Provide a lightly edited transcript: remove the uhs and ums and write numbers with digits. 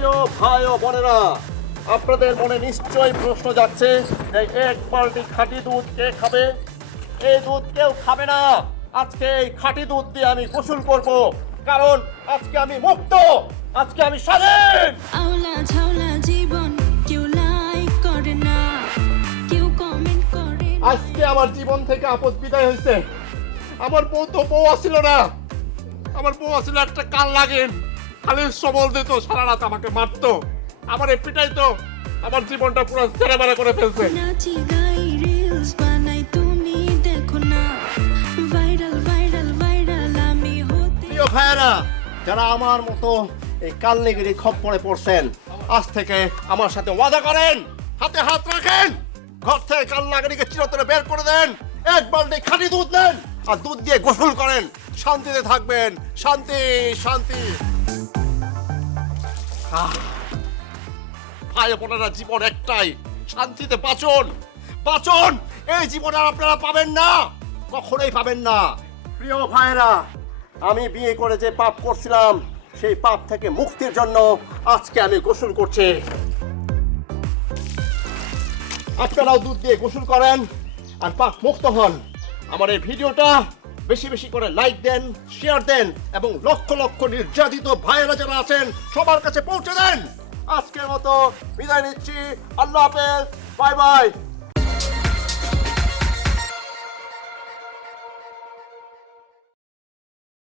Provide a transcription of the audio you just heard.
প্রিয় ভাই ও বোনেরা, আপনাদের মনে নিশ্চয়ই প্রশ্ন যাচ্ছে যে এক বালতি খাঁটি দুধ কে খাবে? এই দুধ কেউ খাবে না। আজকে এই খাঁটি দুধ দিয়ে আমি গোসল করব, কারণ আজকে আমি মুক্ত, আজকে আমি স্বাধীন। আওলা ঝাওলা জীবন কেউ লাইক করে না, কেউ কমেন্ট করে না। আজকে আমার জীবন থেকে আপদ বিদায় হয়েছে। আমার বউ তো বউ আসছিল না, আমার বউ আসছিল একটা কাল লাগেন, খালি সবল দিত, সারা রাত আমাকে মারতো, আমার পিটাই তো, আমার জীবনটা পুরো ছেড়ে করে ফেলছে। নাচি গাই রিলস বানাই তুমি দেখো না, ভাইরাল ভাইরাল ভাইরাল আমি হতে। প্রিয় ভাইয়েরা, যারা আমার মতো এই কালনিগিরি খপ্পরে পড়ছেন, আজ থেকে আমার সাথে ওয়াদা করেন, হাতে হাত রাখেন, ঘর থেকে কালনাগিরিকে চিরতরে বের করে দেন, এক বালতি খাঁটি দুধ নেন আর দুধ দিয়ে গোসল করেন, শান্তিতে থাকবেন। শান্তি শান্তি। ভাই বোনেরা, জীবন একটাই, শান্তিতে বাঁচুন, বাঁচুন। এই জীবন আর আপনারা পাবেন না, কখনোই পাবেন না। প্রিয় ভাইরা, আমি বিয়ে করে যে পাপ করছিলাম, সেই পাপ থেকে মুক্তির জন্য আজকে আমি গোসল করছি। আপনারাও দুধ দিয়ে গোসল করেন আর পাপ মুক্ত হন। আমার এই ভিডিওটা বেশি বেশি করে লাইক দেন, শেয়ার দেন এবং লক্ষ লক্ষ নির্যাতিত ভাইয়েরা যারা আছেন সবার কাছে পৌঁছে দেন। আজকের মতো বিদায় নিচ্ছি। আল্লাহ হাফেজ, বাই বাই।